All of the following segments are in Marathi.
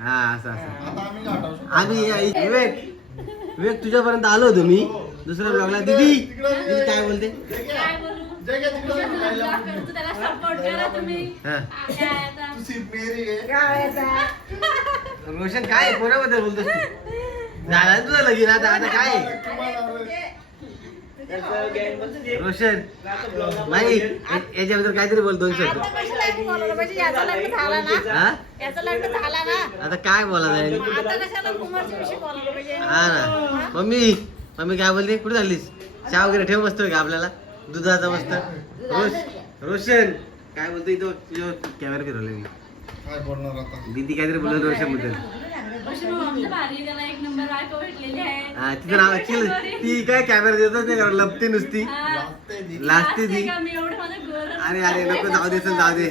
हा असं आम्ही विवेक तुझ्यापर्यंत आलो होतो मी दुसऱ्या ब्लॉगला. दीदी दीदी काय बोलते? रोशन काय कोणाबद्दल बोलतोस तू? झाला तुझं लगीन आता आता काय रोशन नाही याच्याबद्दल काहीतरी बोल दोन शब्द. आता काय बोला जाईल? हा ना मम्मी मम्मी काय बोलते? कुठे चाललीस? चहा वगैरे ठेव मस्त का आपल्याला दुधाचा मस्त. रोशन काय बोलतो इथं तुझ्या कॅमेरा फिरवले मी काय बोलणार आता? दीदी काहीतरी बोलत रोशन बद्दल. तिचं नाव ती काय कॅमेरा देतात नाही लपते नुसती लाजते ती. अरे अरे नको जाऊ दे चल जाऊ दे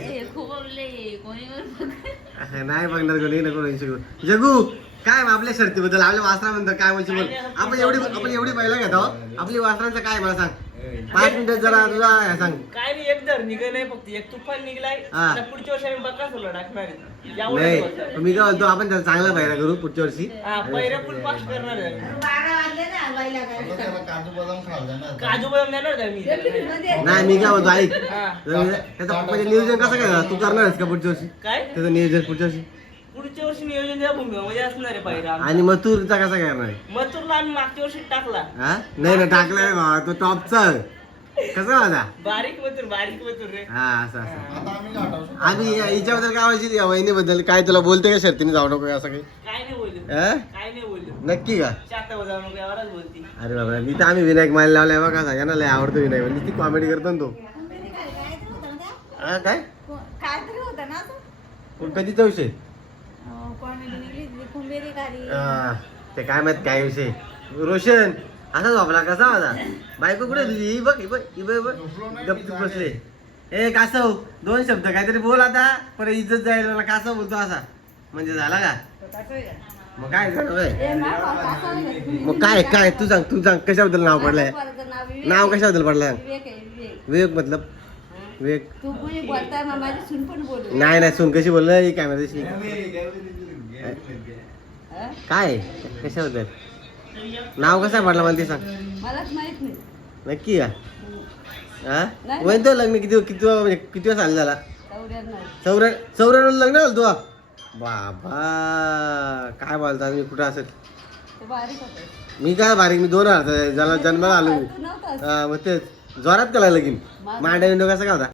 नाही बघणार कोणी नको. जगू काय आपल्या शर्तीबद्दल आपल्या वासराबद्दल काय बोलची बोल. आपण एवढी पहिला घेतो आपली वासरांचं काय मला सांग 5 मिनिटात जरा तुझा सांग. काय नाही एक धर निघाल नाही फक्त एक तुफान निघलाय. पुढच्या वर्षी आम्ही बकासूरला टाकणार आहे. नाही मी काय बोलतो आपण त्याला चांगला पहिला करू पुढच्या वर्षी. पहिल्या फुल पास करणार आहे. काजू बदाम खाल्ला ना. काजू बदाम देणार आहे मी. नाही मी काय बोलतो ऐक त्याचं म्हणजे नियोजन कसं काय तू करणार आहेस का पुढच्या वर्षी? काय त्याचं नियोजन पुढच्या वर्षी? पुढच्या वर्षी नियोजन द्या भूमी असणार आहे पहिला. आणि मथुरचा कसा करणार आहे? मथुरला आम्ही मागच्या वर्षी टाकला. हा नाही ना टाकलाय बाबा तो टॉपचा कसा होता? बारीक मथुर रे. हा असं असं आता आम्ही गाठवू. आम्ही हिच्याबद्दल काय माहिती या वहिनीबद्दल काय तुला बोलते का शर्तीने जाऊ नको असं काही? काय नाही बोललो हा? काय नाही बोललो. नक्की का? शाता जाऊ नको यावरच बोलती. अरे बाबा मी तर आम्ही विनायक मायला लावलाय बघा सगळ्यांना लय आवडतो विनायक म्हणजे ती कॉमेडी करतो ना तो. हा काय काहीतरी होतं ना कधीचा विषय? कॉमेडी ते काय माहित काय विषय. रोशन असा झोपला कसा होता? बायको कुठे तुझी? ही बघ गपचूप बसले. ए कासव 2 शब्द काहीतरी बोल आता परत इज्जत जाईल मला. कासव बोलतो असा म्हणजे झाला का? मग काय झालं? मग काय काय तू सांग कशाबद्दल नाव पडलंय? नाव कशाबद्दल पडलंय? विवेक मतलब विवेक तू कोणी बोलताय माझी सून पण बोल. नाही सुन कशी बोललं ही कॅमेरा दिसली काय कशाबद्दल नाव कसं पडलं मला ते सांग. मलाच माहित नाही. नक्की का? हा वय तो लग्न किती वेळा झालं झाला? 94 लग्न झालं तू? बाबा काय बोलता मी कुठं असेल? मी काय बारीक मी 2000 ज्याला जन्माला आलो मी. मग तेच जोरात केला लगीन मांडा विंडो कसा का होता?